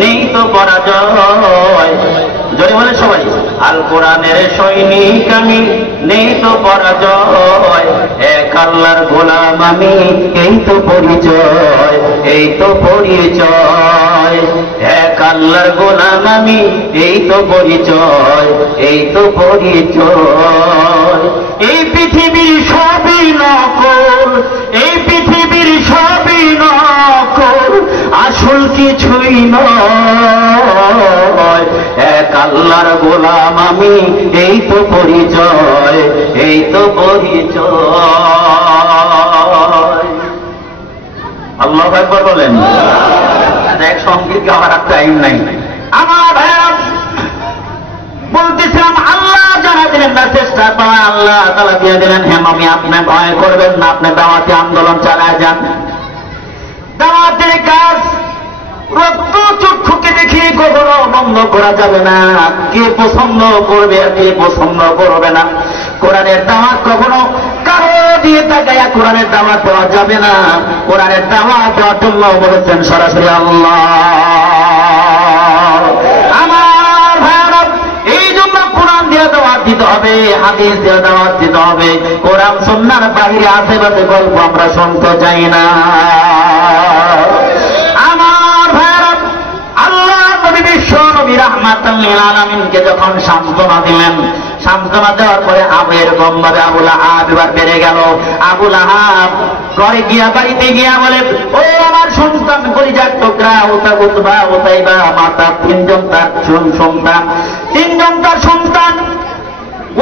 নেই তো পরাজয়। জোরে বলে সবাই, আল কোরআনের সৈনিক আমি, নেই তো পরাজয়। এক আল্লাহর গোলাম আমি, এই তো পরিচয়, এই তো পরিচয়। এক আল্লাহর গোলাম আমি, এই তো পরিচয়, এই তো পরিচয়। এই পৃথিবীর সবই নকল, এই পৃথিবীর সবই নকল, আসল কিছুই নয়। এক আল্লাহর গোলাম আমি, এই তো পরিচয়, এই তো পরিচয়। আল্লাহু আকবার বলেন। এক সঙ্গীত গাওয়ার টাইম নাই আমার ভাইরা। বলতেছিলাম আল্লাহ যারা দিলেন না চেষ্টা করা, আল্লাহ তাআলা দিয়ে দিলেন। হ্যাঁ আমি, আপনি ভয় করবেন না, আপনি দাওয়াতি আন্দোলন চালায় যান। দাওয়াতের কাজ রক্ত চক্ষুকে দেখে কখনো বন্ধ করা যাবে না। কে পছন্দ করবে আর কে পছন্দ করবে না, কোরআনের দাওয়াত কখনো কারো দিয়ে তাকাইয়া কোরআনের দাওয়াত দেওয়া যাবে না। কোরআনের দাওয়াত দেওয়ার জন্য বলেছেন সরাসরি আল্লাহ। আমার ভাইরা, এই জন্য কোরআন দিয়ে দাওয়াত দিতে হবে, হাদিস দিয়ে দাওয়াত দিতে হবে। কোরআন সুন্নাহর বাইরে আশেপাশে গল্প আমরা শুনতে চাই না। আমার ভাইরা, আল্লাহ নবী বিশ্ব নবী রাহমাতাল লিল আলামিনকে যখন সান্ত্বনা দিলেন, সান্ত্বনা দেওয়ার পরে এরকম ভাবে আবু লাহাব এবার বেড়ে গেল। আবু লাহাব ঘরে গিয়া, বাড়িতে গিয়া বলে, ও আমার সন্তান, কলিজার টুকরা, উতবা উতাইবা মাতা, তিনজন তার সন্তান, তিনজন তার সন্তান।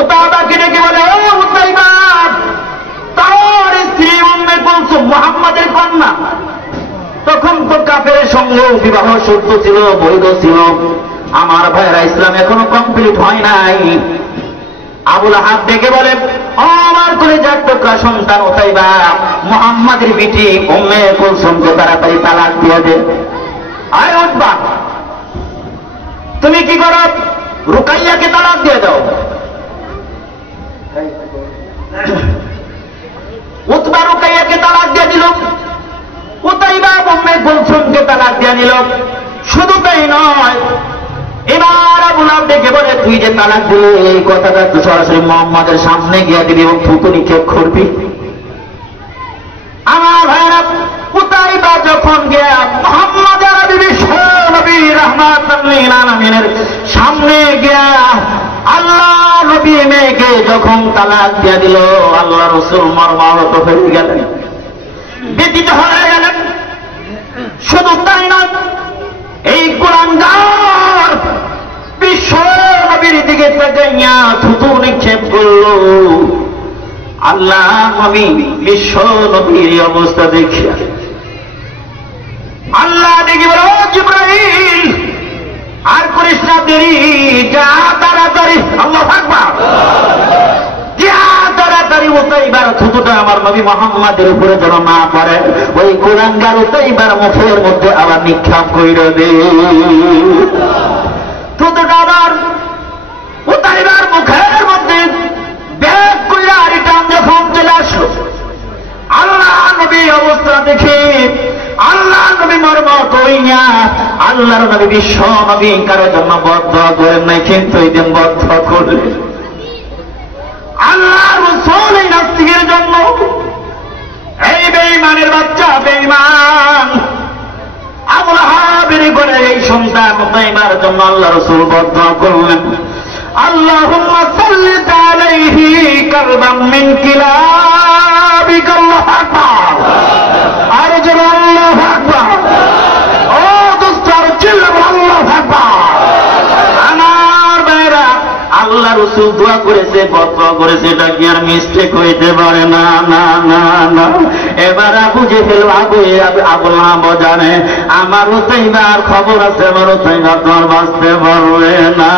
উতাবাকে ডেকে বলে, ও উতাইবা, তার স্ত্রী উম্মে কুলসুম মুহাম্মাদের কন্যা। তখন তো কাফেরের সঙ্গে বিবাহ সূত্র ছিল, বৈধ ছিল। আমার ভাইরা, ইসলাম এখনো কমপ্লিট হয় নাই। আবু লাহাব ডেকে বলে, ও আমার কলিজার টুকরা সন্তান উতাইবা, মুহাম্মাদের বিটি উম্মে কুলসুমকে তাড়াতাড়ি তালাক দিয়ে দে। আয় উতবা, তুমি কি করো? রুকাইয়াকে তালাক দিয়ে দাও। উতবা রুকাইয়াকে তালাক দিয়ে দিল, উতাইবা উম্মে কুলসুমকে তালাক দিয়ে নিল। শুধু তাই নয়, এবার আবু লাহাব ডেকে বলে, তুই যে তালাক দিলি, এই কথাটা তুই সরাসরি মুহাম্মাদের সামনে গিয়ে দিবি এবং থুতু নিক্ষেপ করবি। আমার ভাইরা, উতাইবা যখন গিয়া মুহাম্মদ আরবি বিশ্ব নবী রাহমাতাল লিল আলামিনের সামনে গিয়া আল্লাহ নবী মেয়েকে যখন তালাক দিয়ে দিল, আল্লাহ রাসূল মর্মাহত হয়ে গেলেন, ব্যথিত হয়ে গেলেন। শুধু তাই নয়, এই কুলাঙ্গার বিশ্ব নবীর দিকে তাকাইয়া থুতু নিক্ষেপ করল। আল্লাহ নবী বিশ্ব নবীর অবস্থা দেখিয়া আল্লাহ দেখি বলে, ও জিবরাইল, আর করিস না দেরি, যা তাড়াতাড়ি। আল্লাহু আকবার। যা তাড়াতাড়ি উতাইবার থুতুটা আমার নবী মুহাম্মাদের উপরে যেন না পড়ে, ওই কুলাঙ্গার উতাইবার মুখের মধ্যে আবার নিক্ষেপ কইরা দে। থুতুটা আবার উতাইবার মুখের মধ্যে ব্যাগ কইরা রিটার্ন যখন চলে আসলো, আল্লাহ নবী অবস্থা দেখে আল্লাহ নবী মর্মাহত হইয়া, আল্লাহর নবী বিশ্ব নবী কারোর জন্য বদদোয়া করেন নাই, কিন্তু এই দিন বদদোয়া করলেন আল্লাহ রাসূল এই নাস্তিকের জন্য। এই বেঈমানের বাচ্চা, বেঈমান আবু লাহাবের ঘরে এই সন্তান উতাইবার জন্য আল্লাহ রাসূল বদদোয়া করলেন, আল্লাহুম্মা সাল্লিত আলাইহি কারবাম মিন কিলাবিকা। আল্লাহু আকবার। আর জোরে আল্লাহু আকবার। ও দোস্ত, আর চিল্লাও আল্লাহু আকবার। আমার ভাইরা, আল্লাহ রাসূল দোয়া করেছে, বদদোয়া করেছে, এটা কি আর মিস্টেক হইতে পারে? না না না না। এবার আবু জেহেল, আবু লাহাব জানে আমার উতাইবার খবর আছে, আমার উতাইবা তো আর বাঁচতে পারবে না।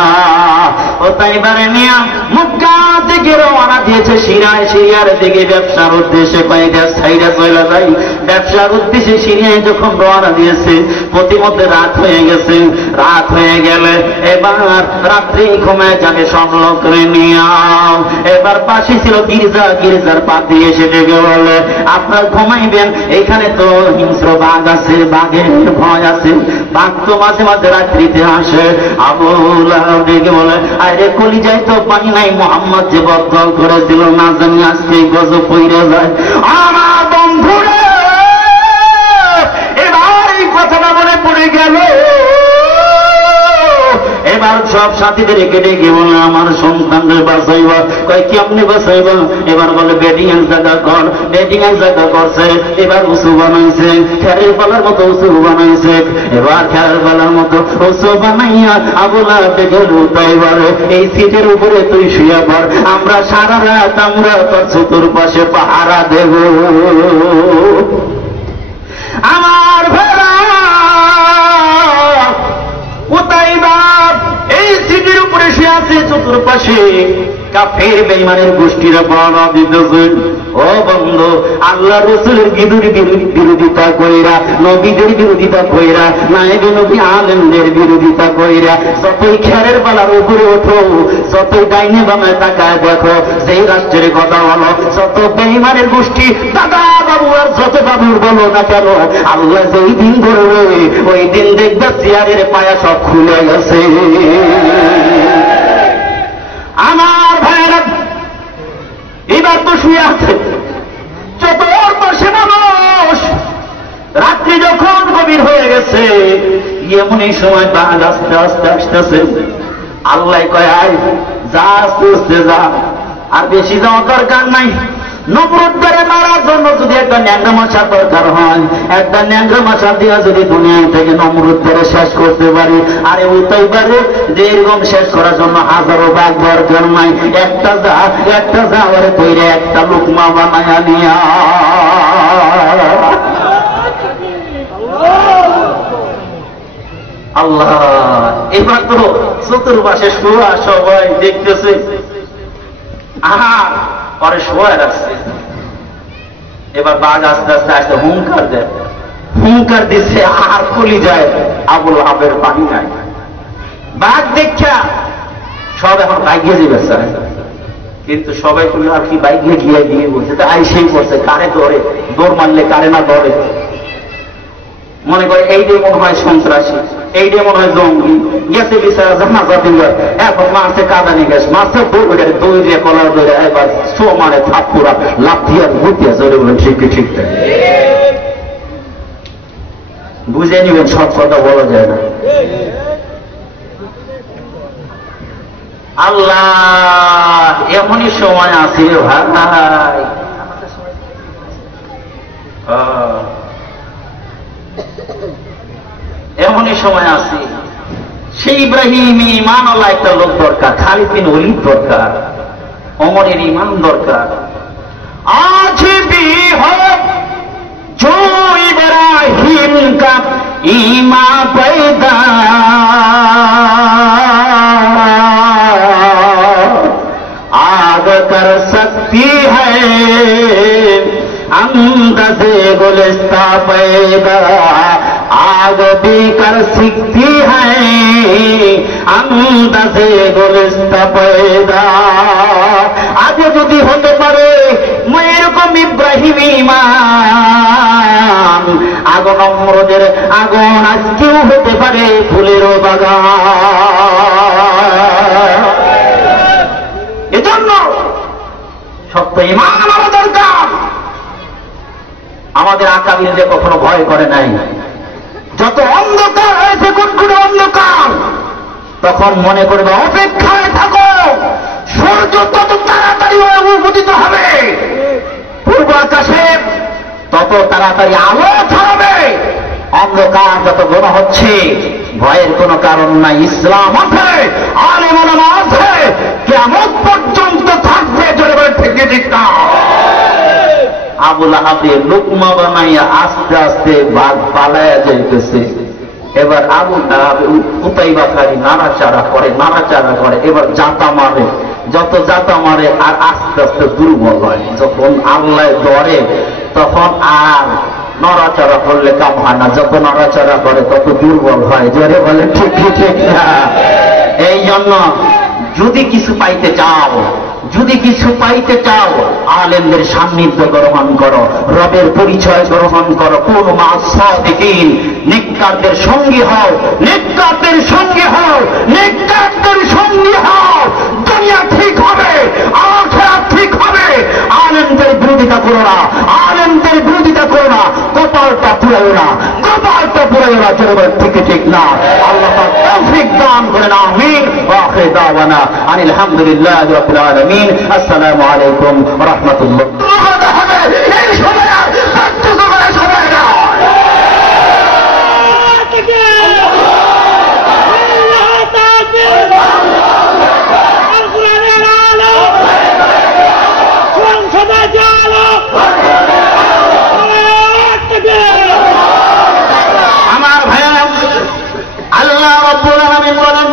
ওতাইবারে নিয়ে মক্কা থেকে রওনা দিয়েছে সিরিয়ার দিকে ব্যবসার উদ্দেশ্যে। কয়েকটা সাইডে চলে যায় ব্যবসার উদ্দেশ্যে। সিরিয়ায় যখন রওনা দিয়েছে প্রতিমধ্যে রাত হয়ে গেছে। রাত হয়ে গেলে এবার রাত্রি ঘুমায় যাবে সব লোকরে নিয়ে। এবার পাশে ছিল গির্জার পা দিয়ে এসে ডেকে বলে, আপনার ঘুমাইবেন, এখানে তো হিংস্র বাঘ আছে, বাঘের ভয় আছে, বাঘ তো মাঝে মাঝে রাত্রিতে আসে। আবু লাহাব ডেকে বলে, আরে কলিজায় তো পানি নাই, মোহাম্মদ যে বদল করেছিল না জানি আজকে গজব পইরে যায়। আমার বন্ধুরা এবার এই কথাটা মনে পড়ে গেল। এবার সব সাথীদের ডেকে বলে, আমার সন্তানদের বাঁচাইবা। কয় কেমনি বাঁচাইবা? এবার বলে বেডিং এর জায়গা কর। বেডিং এর জায়গা করছে। এবার উঁচু বানাইছে, খেরের পালার মতো উঁচু বানাইছে। এবার খেরের পালার মতো উঁচু বানাইয়া আবু লাহাব ডেকে উতাইবারে, এই সিটের উপরে তুই শুয়ে পড়, আমরা সারা রাত আমরা তোর চতুর্পাশে পাহারা দেব। আমার ভাইরা, উতাইবা এই সিটের উপরে শুয়ে আছে, চতুর্পাশে কাফের বেঈমানের গোষ্ঠীরা পাহারা দিতেছে। ও বন্ধু, আল্লাহ রাসূলের বিরোধিতা কইরা, নবীদের বিরোধিতা কইরা, নায়েবে নবী আলেমদের বিরোধিতা কইরা যতই খেরের পালার উপরে ওঠো, যতই ডাইনে বামে তাকায় দেখো, যেই রাষ্ট্রের কথা বলো, যত বেঈমানের গোষ্ঠী দাদা বাবু আর যত বাবুর বলো না কেন, আল্লাহ যেই দিন ধরবে ওই দিন দেখবে চেয়ারের পায়া সব খুলে গেছে। আমার ভাইয়েরা এবার তো শুয়ে আছে চতুর্পাশে মানুষ। রাত্রি যখন গভীর হয়ে গেছে, এমনই সময় বাঘ আস্তে আস্তে আসতেছে। আল্লাহ কয়, আয় যা, আস্তে আস্তে যা, আর বেশি যাওয়ার দরকার নাই। নমরুদকে মারার জন্য যদি একটা ন্যাংরা মশার দরকার হয়, একটা ন্যাংরা মশা দিয়ে যদি দুনিয়া থেকে নমরুদকে শেষ করতে পারি, আরে উতাইবারে যে এরকম শেষ করার জন্য হাজারো বাঘ দরকার নাই। একটা যা আরে তৈরি একটা লুকমা বানায়া নিয়া। আল্লাহ, এবার তো চতুর্পাশে শোয়া সবাই দেখতেছে। আহা, পরে শোয়া রাখছে। এবার বাঘ আস্তে আস্তে আস্তে হুঙ্কার দেয়, হুঙ্কার দিচ্ছে, আর কলি যায় আবু লাহাবের পানি নাই। বাঘ দেখা সব এখন বাইকে যাবে স্যার, কিন্তু সবাই তুমি আর কি বাইকে গিয়ে গিয়ে বলছে, তা আইসেই করছে, কারে ধরে, দৌড় মারলে কারে না ধরে। মনে করে এইটাই মনে হয় সন্ত্রাসী, এইটাই মনে হয় জঙ্গি, গেছে বিচারা জানাজা দিল, এখন মাসে কাদানি গেছে, মাসে দই দিয়ে কলার ধরে এবার সো মারে থাপুরা লাভ দিয়ে বুঝিয়া চলে বলেন ঠিক ঠিক। বুঝে নিবেন, সব কথা বলা যায় না। আল্লাহ, এমনই সময় আছে ভাই। এমনই সময় আছে, সেই ইব্রাহিম ইমান আল্লাহ একটা লোক দরকার, খালিদ বিন ওলীদ দরকার, ওমরের ইমান দরকার। আজ भी हो जो इब्राहिम का ईमान पैदा, आग कर सकती है अंदाज़े गुलिस्ता पैदा, आग भी कर सकती है अंदाज़े गुलिस्ता पैदा। আজ যদি হতে পারে এরকম ইব্রাহিম ঈমান, আগুন নমরুদের আগুন আজকেও হতে পারে ফুলেরও বাগান। এজন্য শক্ত ঈমান আমার দরকার। আমাদের আকাবির যে কখনো ভয় করে নাই। যত অন্ধকার হয়েছে, কোন অন্ধকার, তখন মনে করবে অপেক্ষায় থাকো, সূর্য তত তাড়াতাড়ি উদিত হবে, পূর্ব আকাশে তত তাড়াতাড়ি আলো ছড়াবে। অন্ধকার যত ঘন হচ্ছে, ভয়ের কোনো কারণ নাই। ইসলাম আছে, আলেম ওলামা আছে, কিয়ামত পর্যন্ত থাকবে। জোরে বলে ঠিক ঠিক না? আবু লাহাবের লুকমা বানাইয়া আস্তে আস্তে বাঘ পালাইয়া যাইতেছে। এবার আবু উতাইবাকারী নাড়াচাড়া করে, এবার জাতা মারে, যত জাতা মারে আর আস্তে আস্তে দুর্বল হয়। যখন আল্লাহ ধরে তখন আর নড়াচড়া করলে কাম হয় না, যত নড়াচড়া করে তত দুর্বল হয়। জোরে বলে ঠিক ঠিক না? এই জন্য যদি কিছু পাইতে চাও আলেমদের সান্নিধ্য গ্রহণ করো, রবের পরিচয় গ্রহণ করো, কোন মাসাদিকিন নেককারদের সঙ্গী হও, দুনিয়া ঠিক হবে, আখিরাত ঠিক হবে। আলেমদের বিরোধিতা করো না, কপালটা পুরাইও না। জোরে বলে ঠিক না? আল্লাহ পাক তৌফিক দান করেন, আমিন। ওয়া আখিরু দাওয়ানা আনিল হামদুলিল্লাহি রাব্বিল আলামিন। আসসালামু আলাইকুম ওয়া রাহমাতুল্লাহ। এই সময় আর প্র্যাকটিস করে সবাই না। আমার ভাইয়েরা, আল্লাহ রাব্বুল আলামিন বলেন,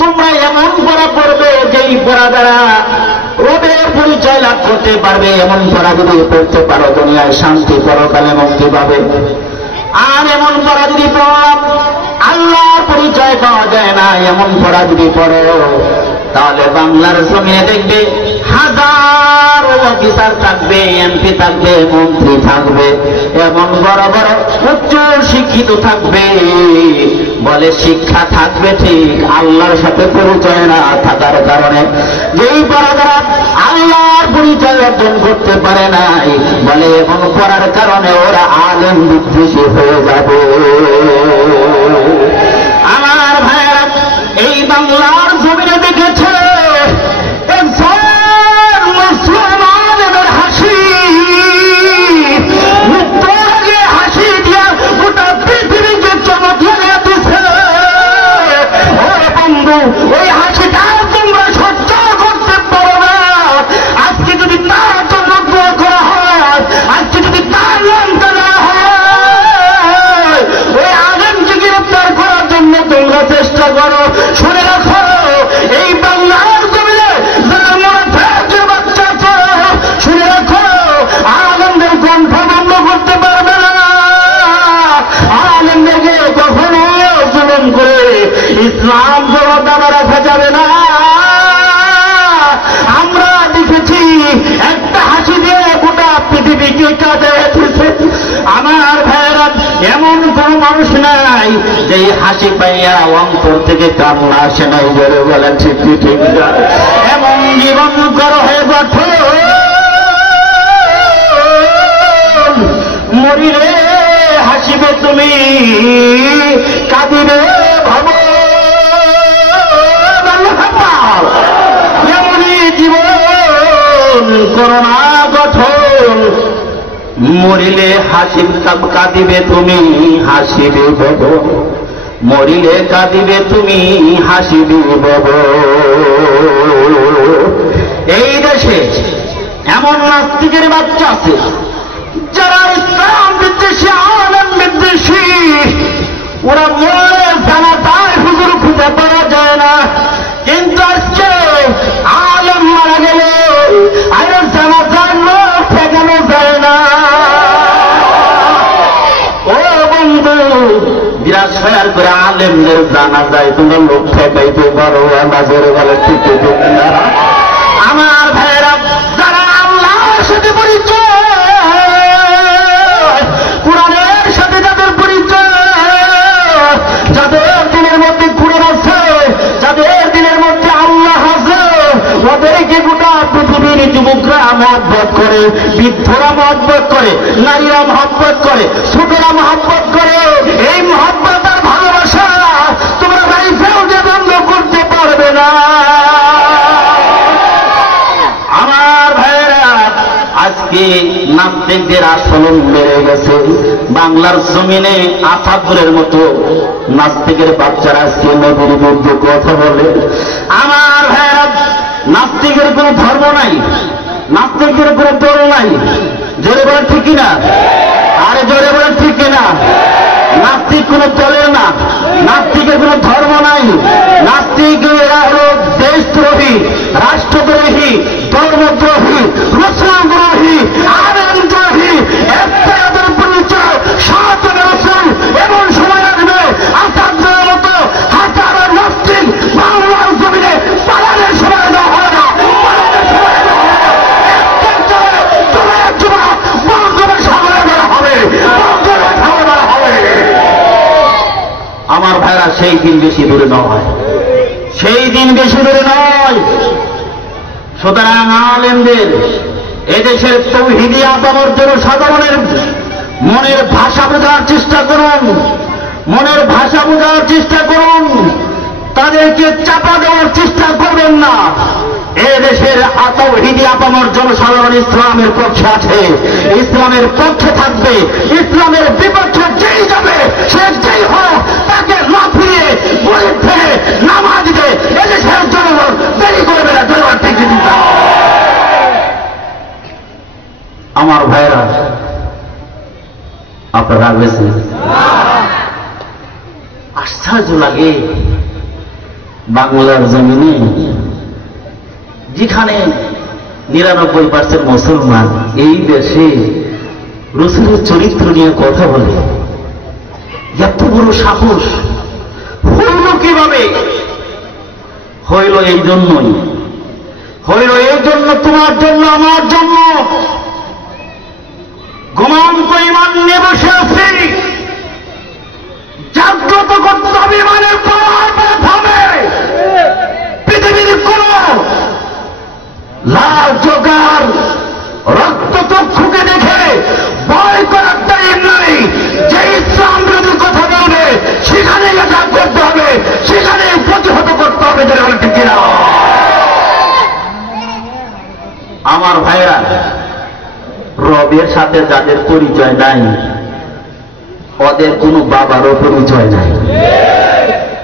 তোমরা এমন পড়া পড়বে যেই পড়া দ্বারা রবের পরিচয় লাভ করতে পারবে। এমন পড়া যদি পড়তে পারো দুনিয়ায় শান্তি, পরকালে মুক্তি পাবে। আর এমন পড়া যদি পড়ো আল্লাহর পরিচয় পাওয়া যায় না, এমন পড়া যদি পড়ো তাহলে বাংলার জমিনে দেখবে হাজার অফিসার থাকবে, এমপি থাকবে, মন্ত্রী থাকবে, এমন বড় বড় উচ্চ শিক্ষিত থাকবে। বলে শিক্ষা থাকবে ঠিক, আল্লাহর সাথে পরিচয় না থাকার কারণে যেই পড়া দ্বারা আল্লাহর পরিচয় অর্জন করতে পারে নাই, বলে এমন পড়ার কারণে ওরা আলেম বিদ্বেষী হয়ে যাবে। আমার ভাইয়েরা, এই বাংলার জমিনে দেখেছে একজন মুসলমানের হাসি, মৃত্যুর আগে হাসি দিয়া গোটা পৃথিবীকে চমক লাগিয়ে দিচ্ছে। ও বন্ধু, ওই হাসিটা তোমরা সহ্য করতে পারো না। আজকে যদি তার জন্য দোয়া করা হয়, আজকে যদি তার নামটা নেওয়া হয়, ওই আলেমকে গ্রেফতার করার জন্য তোমরা চেষ্টা করো। শুনে রাখো, এই বাংলার জমিনে যারা মুনাফিকের বাচ্চা আছে, শুনে রাখো, আলেমদের কণ্ঠ বন্ধ করতে পারবে না। আলেমদেরকে কখনো জুলুম করে ইসলাম জবাব রাখা যাবে না। আমরা দেখেছি একটা হাসি দিয়ে গোটা পৃথিবীকে কাঁদে উঠেছে। আমার ভাইয়েরা, এমন কোন মানুষ নাই যে হাসি পাইয়া অন্তর থেকে কান্না আসে নাই। জোরে বলেন ঠিক না? এমন জীবন করো হয়ে গঠন, মরিলে হাসিবে তুমি, কাঁদিবে ভাব। এমনই জীবন করোনা গঠন, মরিলে কাঁদিবে তুমি, হাসিবে বব। মরিলে কাঁদিবে তুমি, হাসিবে বব। এই দেশে এমন নাস্তিকের বাচ্চা আছে যারা ইসলাম বিদ্বেষী, আলেম বিদ্বেষী। ওরা মরে জানাজায় হুজুর খুঁজে পাওয়া যায় না, কিন্তু আজকে আলেম মারা গেলে আর জানাজায় লোক ঠেকানো যায় না। ও বন্ধু, বিরাট শেয়ার করে আলেমদের জানা যায়, তোমরা লোক ঠেকাইতে পারো না। জোরে বলে ঠিক না? আমার ভাইয়েরা, যারা আল্লাহর সাথে পরিচয়, কোরআনের সাথে যাদের পরিচয়, যাদের দিনের মধ্যে কোরআন আছে, যাদের দিনের মধ্যে আল্লাহ আছে, ওদেরকে গোটা পৃথিবীর যুবকরা মহব্বত করে, বৃদ্ধরা মহব্বত করে, নারীরা মহব্বত করে, ছোটরা মহব্বত করে। এই মহব্বত আর ভালোবাসা তোমরা লাইফেও যে বন্ধ করতে পারবে না। আমার ভাইয়েরা, আজকে নাস্তিকদের আস্ফলন বেড়ে গেছে বাংলার জমিনে। আফাদুরের মতো নাস্তিকের বাচ্চারা আজকে নবীর বিরুদ্ধে কথা বলে। আমার ভাইয়েরা, নাস্তিকের কোনো ধর্ম নাই, নাস্তিকের কোনো দল নাই। জোরে বলেন ঠিক কিনা? আরে জোরে বলেন ঠিক কিনা? নাস্তিক কোনো চলে না, নাস্তিকের কোনো ধর্ম নাই, নাস্তিক এরা হল দেশদ্রোহী, রাষ্ট্রদ্রোহী, ধর্মদ্রোহী, রসুলদ্রোহী, আলেমদ্রোহী। একটা এদের পরিচয় সনাতন রসুল। এমন সময় আসবে আসাদের মতো হাজারো নাস্তিক বাংলার জমিনে পালানের সময় দেওয়া হয় না, পালানের সময় দেওয়া হয় না। আমার ভাইরা সেই দিন বেশি দূরে নয়, সেই দিন বেশি দূরে নয়। সুতরাং আলেমদের এদেশের তৌহিদি আপামর জন্য সাধারণের মনের ভাষা বোঝার চেষ্টা করুন, মনের ভাষা বোঝার চেষ্টা করুন, তাদেরকে চাপা দেওয়ার চেষ্টা করবেন না। এদেশের তৌহিদি আপামর জনসাধারণ ইসলামের পক্ষে আছে, ইসলামের পক্ষে থাকবে। ইসলামের বিপক্ষে যেই যাবে, সে যেই হোক, তাকে লাফিয়ে গরিব থেকে নামাজ দিয়ে এদেশের জনগণ দেরি করবে না। জনগণ ঠিক দিতে আমার ভাইরা, আপনারা গেছেন, আশ্চর্য লাগে বাংলার জমিনে যেখানে ৯৯% মুসলমান, এই দেশে রসুলের চরিত্র নিয়ে কথা বলে। এত বড় সাহস হইল কিভাবে? হইল এই জন্যই, হইল এই জন্য, তোমার জন্য, আমার জন্য। ঘুমন্ত ইমান নিয়ে বসে আছি, জাগ্রত করতে হবে ইমানের পাওয়ার হবে। পৃথিবীর কোন লাল জোগার রক্তচক্ষুকে দেখে ভয় করার টাইম নাই। যে ইসলাম বিরোধী কথা বলবে সেখানে অ্যাটাক করতে হবে, সেখানে প্রতিহত করতে হবে। আমার ভাইরা, রবের সাথে যাদের পরিচয় নাই, ওদের কোনো বাবারও পরিচয় নাই।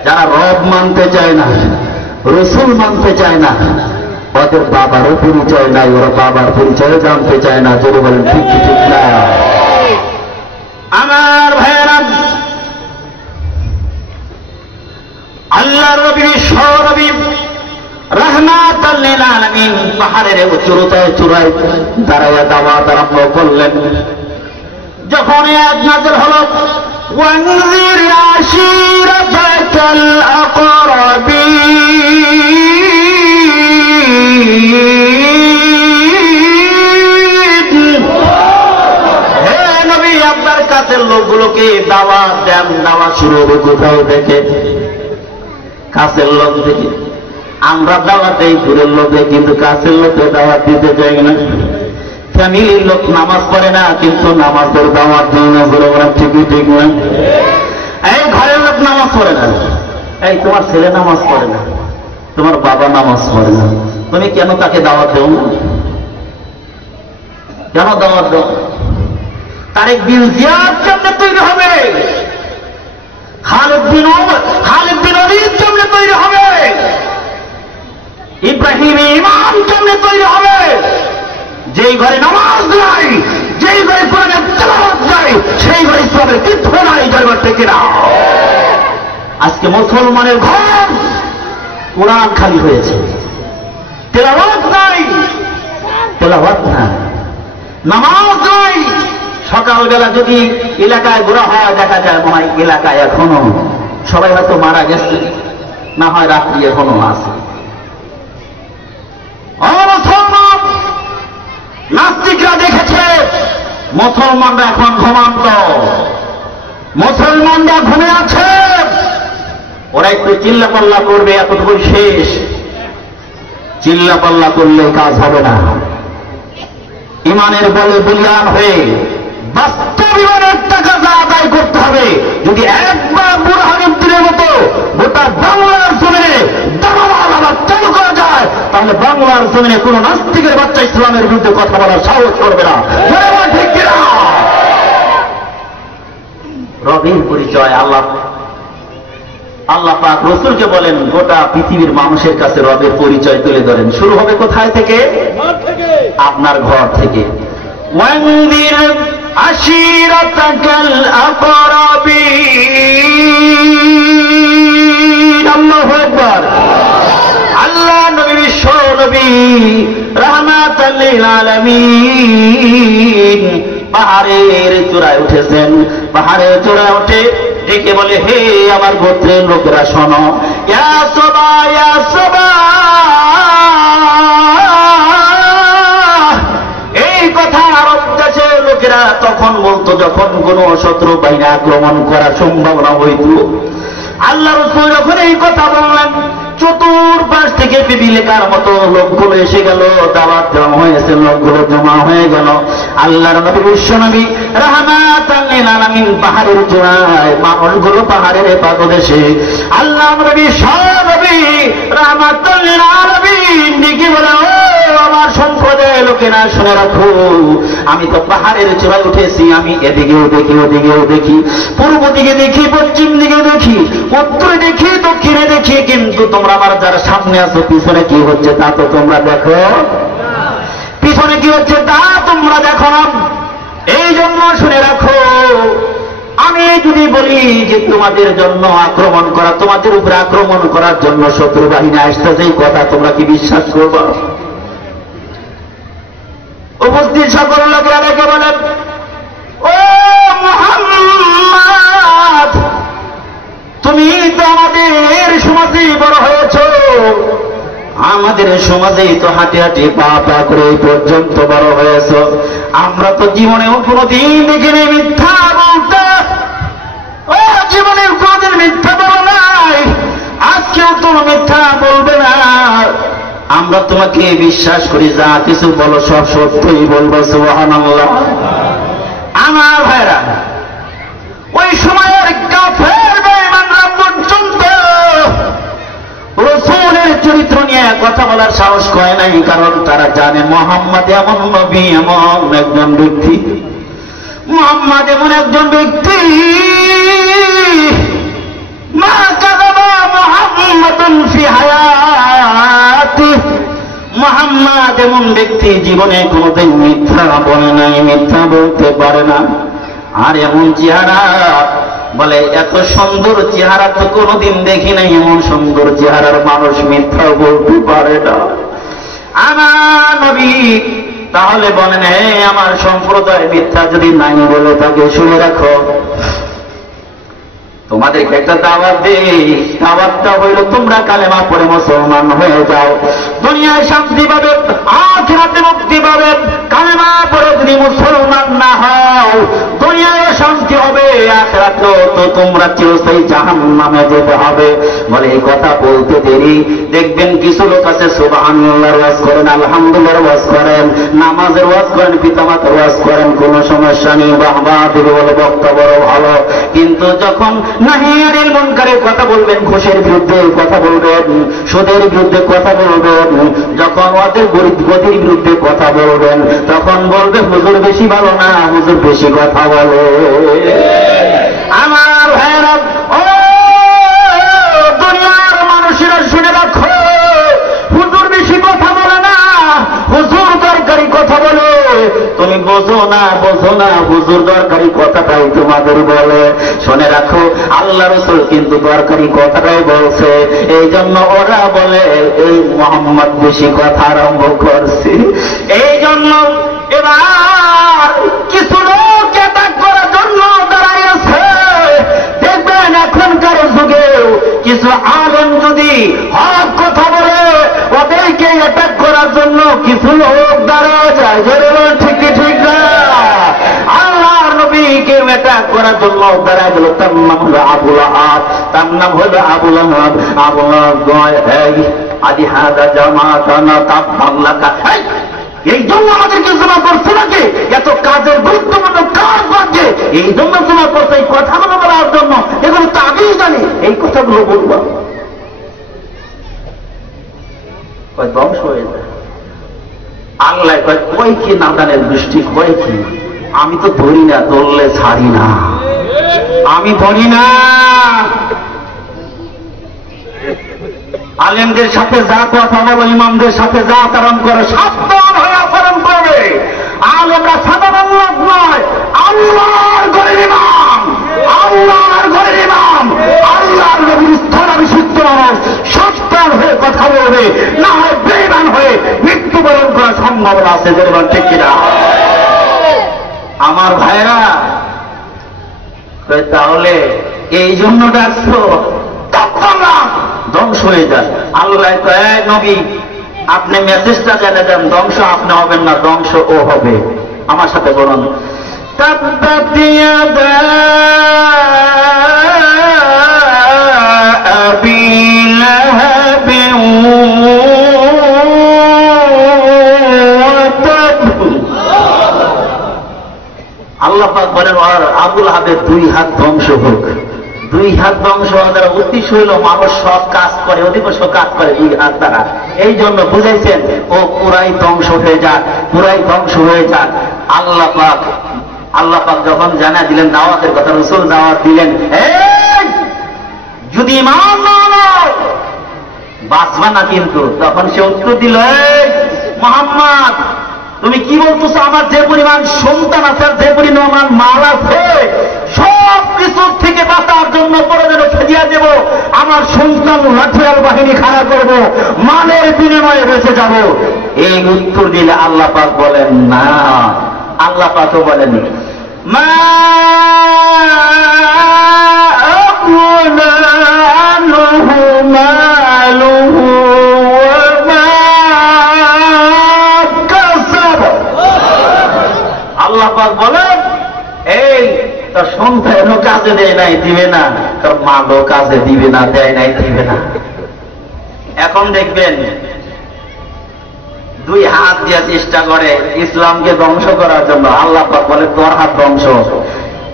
যারা রব মানতে চায় না, রসুল মানতে চায় না, ওদের বাবারও পরিচয় নাই, ওরা বাবার পরিচয় জানতে চায় না। যদি বলেন ঠিক কি ঠিক না? আমার ভাইয়েরা, আল্লাহর নবী বিশ্বনবী রাহমাতাল লিল আলামিন পাহাড়ের উচ্চতায় চূড়ায় দাঁড়াইয়া দাওয়াত আরম্ভ করলেন। যখন আয়াত নাযিল হলো, ওয়ানজির আশীরাতাকাল আকরাবিন, হে নবী আপনার কাছের লোকগুলোকে দাওয়াত দেন। দাওয়াত শুরু হবে কোথাও থেকে? কাছের লোক থেকে। আমরা দাওয়াত দেই দূরের লোকে, কিন্তু কাছের লোকে দাওয়াত দিতে চাই না। ফ্যামিলির লোক নামাজ পড়ে না, কিন্তু নামাজের দাওয়াত দিই না। বলে ওরা ঠিকই ঠিক না। এই ঘরের লোক নামাজ পড়ে না, এই তোমার ছেলে নামাজ পড়ে না, তোমার বাবা নামাজ পড়ে না, তুমি কেন তাকে দাওয়াত দেও না? কেন দাওয়াত দাও? তারেক বিন জিয়াদ কেমনে তৈরি হবে? খালিদ বিন ওয়ালিদ কেমনে তৈরি হবে? ইব্রাহিম ইমাম কেমনে তৈরি হবে? যেই ঘরে নামাজ নাই, যেই ঘরে কোরআনের তেলাওয়াত নাই, সেই ঘরে ইসলামের কিছু নাই। জয়বার থেকে না। আজকে মুসলমানের ঘর কোরআন খালি হয়েছে, তেলাওয়াত নাই, তেলাওয়াত নাই, নামাজ নাই। সকালবেলা যদি এলাকায় ঘোরা হয়, দেখা যায় মনে হয় এলাকায় এখনো সবাই হয়তো মারা গেছে, না হয় রাত্রি এখনো আছে। মুসলমান নাস্তিকরা দেখেছে মুসলমানরা এখন ঘুমান্ত, মুসলমানরা ঘুমে আছে। ওরা একটু চিল্লাপাল্লা করবে, এতটুকু শেষ। চিল্লাপাল্লা করলে কাজ হবে না। ইমানের বলে বলিয়ান হয়ে বাস্তব ইমানের টাকা আদায় করতে হবে। যদি একবার বুরহানুদ্দিনের মতো গোটা বাংলার জমিনে দামাল আবার চালু করা যায়, তাহলে বাংলার জমিনে কোন নাস্তিকের বাচ্চা ইসলামের বিরুদ্ধে কথা বলার সাহস করবে না। ঠিক কিনা? রবের পরিচয় আল্লাহ, আল্লাহ পাক রসুলকে বলেন গোটা পৃথিবীর মানুষের কাছে রবের পরিচয় তুলে ধরেন। শুরু হবে কোথায় থেকে? আপনার ঘর থেকে। ওয়ানদির আশিরাতাকাল আকরাবিন। আল্লাহু আকবার। আল্লাহ নবী বিশ্ব নবী রাহমাতাল লিল আলামিন পাহাড়ের চূড়ায় উঠেছেন। পাহাড়ের চূড়ায় উঠে ডেকে বলে, হে আমার গোত্রের লোকেরা শোনো, ইয়া সাবা ইয়া সাবা, এই কথা আরব দেশের লোকেরা তখন বলতো যখন কোন শত্রু বাহিনী আক্রমণ করার সম্ভাবনা হইত। আল্লাহ রাসূল যখন এই কথা বললেন, চতুর্পাশ থেকে পিপিলিকার মতো লোকগুলো এসে গেল, দাওয়াত দেওয়া হয়েছে, লোকগুলো জমা হয়ে গেল। আল্লাহর নবী বিশ্ব নবী রাহমাতাল লিল আলামিন পাহাড়ের চূড়ায়, মানুষগুলো পাহাড়ের পাদদেশে। আল্লাহ নবী নবী রাহমাতাল লিল আলামিন ডেকে বলে, ও আমার সম্প্রদায়ের লোকেরা শুনে রাখো, আমি তো পাহাড়ের চূড়ায় উঠেছি, আমি এদিকেও দেখি ওদিকেও দেখি, পূর্ব দিকে দেখি পশ্চিম দিকে দেখি, উত্তরে দেখি দক্ষিণে দেখি, কিন্তু তোমরা আমার যারা সামনে আছো পিছনে কি হচ্ছে তা তো তোমরা দেখো, পিছনে কি হচ্ছে তা তোমরা দেখো না। এই জন্য শুনে রাখো, আমি যদি বলি যে তোমাদের জন্য আক্রমণ করা, তোমাদের উপরে আক্রমণ করার জন্য শত্রু বাহিনী আসতেছে, এই কথা তোমরা কি বিশ্বাস করবে? উপস্থিত সকল লোকেরা দেখে বলেন, ও মুহাম্মদ, তুমি তো আমাদের সমাজে বড় হয়েছ, আমাদের সমাজেই তো হাঁটে হাঁটে পা পা করে এই পর্যন্ত বড় হয়েছ, আমরা তো জীবনেও কোনোদিন দেখিনি মিথ্যা বলতে। ও জীবনের কোনোদিন মিথ্যা বলো নাই, আজকেও তুমি মিথ্যা বলবে না। আমরা তোমাকে বিশ্বাস করি, যা কিছু বলো সব সত্যই বলবো। সুবহানাল্লাহ। আমার ভাইরা, ওই সময়ের কাফের বেঈমানরা পর্যন্ত রাসূলের চরিত্র নিয়ে কথা বলার সাহস করে নাই, কারণ তারা জানে মুহাম্মদ এমন নবী, এমন একজন ব্যক্তি, মুহাম্মদ এমন একজন ব্যক্তি, মা কাযাবা মুহাম্মাদুন ফি হায়াতি, মুহাম্মদ এমন ব্যক্তি জীবনে কোনোদিন মিথ্যা বলে নাই, মিথ্যা বলতে পারে না। আর এমন চেহারা, বলে এত সুন্দর চেহারা তো কোনোদিন দেখি নাই, এমন সুন্দর চেহারার মানুষ মিথ্যা বলতে পারে না। আমার নবী তাহলে বলেন, হে আমার সম্প্রদায় মিথ্যা যদি নাই বলে থাকে, শুনে রাখো, তোমাদেরকে একটা দাওয়াত দেই। দাওয়াতটা হইল তোমরা কালেমা পড়ে মুসলমান হয়ে যাও, দুনিয়ায় শান্তি পাবে, আখিরাতে মুক্তি পাবে। কালেমা পড়ে যদি মুসলমান না হও, দুনিয়ায় শান্তি হবে, আখিরাতেও তো তোমরা চিরস্থায়ী জাহান্নামে যেতে হবে। বলে এই কথা বলতে দেরি, দেখবেন কিছু লোক আছে সুবহানাল্লাহর ওয়াজ করেন, আলহামদুলিল্লাহর ওয়াজ করেন, নামাজের ওয়াজ করেন, পিতামাতার ওয়াজ করেন, কোনো সমস্যা নেই, বাহবা দিবে, বলে বক্তা বড় ভালো। কিন্তু যখন নাহি আনিল মুনকারের কথা বলবেন, ঘুষের বিরুদ্ধে কথা বলবেন, সুদের বিরুদ্ধে কথা বলবেন, যখন ওদের গতির বিরুদ্ধে কথা বলবেন, তখন বলবে হুজুর বেশি ভালো না, হুজুর বেশি কথা বলে। আমার ভাইরা, ও দুনিয়ার মানুষেরা শুনে রাখো, হুজুর বেশি কথা বলে না, হুজুর দরকারি কথা বলে। তুমি বোঝো না, বোঝো না, হুজুর দরকারি কথাটাই তোমাদের বলে। শুনে রাখো, আল্লাহ রাসূল কিন্তু দরকারি কথাটাই বলছে, এই জন্য ওরা বলে এই মুহাম্মদ বেশি কথা আরম্ভ করছে। এই জন্য এবার কিছু লোক অ্যাটাক করার জন্য দাঁড়াইছে। দেখবেন এখনকার যুগেও কিছু আলেম যদি হক কথা বলে, ওদেরকে অ্যাটাক করার জন্য কিছু লোক দাঁড়ায় যায়। ঠিক ঠিক না? আল্লাহর নবীকে অ্যাটাক করার জন্য দাঁড়ায় গেল। তার নাম হলো আবু লাহাব, তার নাম হলো আবু লাহাব। আবু লাহাব আদি হাদা জামাতানা তাবাল্লাকা, এই জন্য আমাদেরকে জমা করছে নাকি? এত কাজের গুরুত্বপূর্ণ কাজ বাজে, এই জন্য জমা করছে, এই কথাগুলো বলার জন্য। এগুলো তো আগেই জানি, এই কথাগুলো বলবো, ধ্বংস হয়ে যায়। আল্লাহ কয়, কয় কি নাদানের দৃষ্টি, কয় কি আমি তো ধরি না, ধরলে ছাড়ি না, আমি ধরি না। আলেমদের সাথে যা কথা বলো, ইমামদের সাথে যা আচরণ করে, সাবধান হয়ে আচরণ করবে। আলেমরা সাধারণ লোক নয়, আল্লাহর ঘরের ইমাম, আল্লাহর ঘরের ইমাম, আল্লাহর নবীর স্থলাভিষিক্ত মানুষ সত্যার হয়ে কথা বলবে, না হয় বেঈমান হয়ে মৃত্যুবরণ করার সম্ভাবনা আছে। যেরকম ঠিক কিনা? আমার ভাইরা, তাহলে এই জন্য ডাকছো ধ্বংস হয়ে যায়। আল্লাহ কয়, নবী আপনি মেসেজটা জেনে দেন, ধ্বংস আপনি হবেন না, ধ্বংস ও হবে। আমার সাথে বলুন, তাব্বাত ইয়াদা আবি লাহাবিন ওয়া তাব। আল্লাহ পাক বলেন, আর আবু লাহাবের 2 হাত ধ্বংস হোক। 2 হাত ধ্বংস হওয়া দ্বারা উদ্দেশ্য হইল মানুষ সব কাজ করে, অধিকাংশ কাজ করে 2 হাত দ্বারা। এই জন্য বুঝাইছেন ও পুরাই ধ্বংস হয়ে যাক, পুরাই ধ্বংস হয়ে যাক। আল্লাহ পাক যখন জানা দিলেন দাওয়াতের কথা, রাসূল দাওয়াত দিলেন, এই যদি ঈমান না আনো বাঁচবা না কিন্তু। তখন সে উত্তর দিল, এই মুহাম্মদ তুমি কি বলতেছো? আমার যে পরিমাণ সন্তান আছে, যে পরিমাণ মাল আছে, সব কিছু থেকে বাঁচার জন্য প্রয়োজনে ফেলিয়া দেব। আমার সন্তান লাঠিয়াল বাহিনী খাড়া করব, মালের বিনিময়ে বেঁচে যাব। এই উত্তর দিলে আল্লাহ পাক বলেন না, আল্লাহ পাক বলেন মা আকুনা আনহু মালুহু ওয়া মা কাসাব। আল্লাহ পাক বলেন, এই তোর সন্তানও কাজে দেয় নাই, দিবে না, তোর মাগও কাজে দিবে না, দেয় নাই, দিবে না। এখন দেখবেন 2 হাত দিয়ে চেষ্টা করে ইসলামকে ধ্বংস করার জন্য। আল্লাহ পাক বলে তোর হাত ধ্বংস।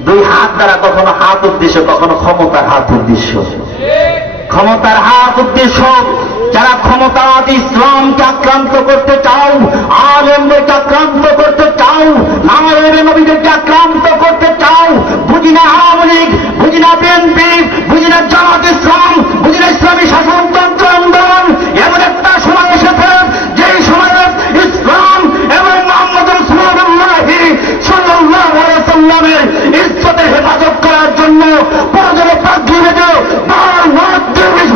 2 হাত দ্বারা কখনো হাত উদ্দেশ্য, কখনো ক্ষমতার হাত উদ্দেশ্য। ক্ষমতার হাত উদ্দেশ্য। যারা ক্ষমতাবাদী ইসলামকে আক্রান্ত করতে চাও, আলেমদেরকে আক্রান্ত করতে চাও, নায়েব নবীদেরকে আক্রান্ত করতে চাও, বুঝি না আওয়ামী লীগ, বুঝি না বিএনপি, বুঝি না জামাত ইসলাম, বুঝি না ইসলামী শাসনতন্ত্র আন্দোলন। এমন একটা সময় এসেছে যেই সময়ে ইসলাম এবং মুহাম্মদ রাসূলুল্লাহ সাল্লাল্লাহু আলাইহি ওয়াসাল্লামের ইজ্জতের হেফাজত করার জন্য প্রয়োজনে পাগড়ি বেঁধে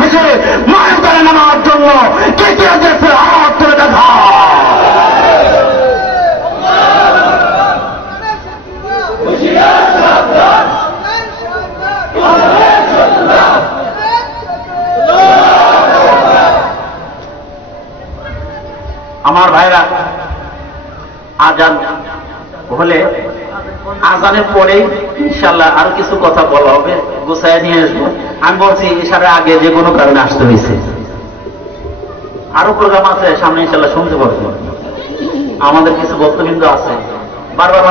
ভেসে মায়ের দ্বারা নামার জন্য কে কে আছে হাত তুলে দেখা। আমার ভাইরা, আজান হলে আজানের পরে ইনশাল্লাহ আরো কিছু কথা বলা হবে, গোছায় নিয়ে আসবো। আমি বলছি ইশারে আগে যে কোনো কারণে আসতে হয়েছে, আরো প্রোগ্রাম আছে সামনে ইনশাল্লাহ শুনতে পারবো। আমাদের কিছু বক্তব্য আছে বারবার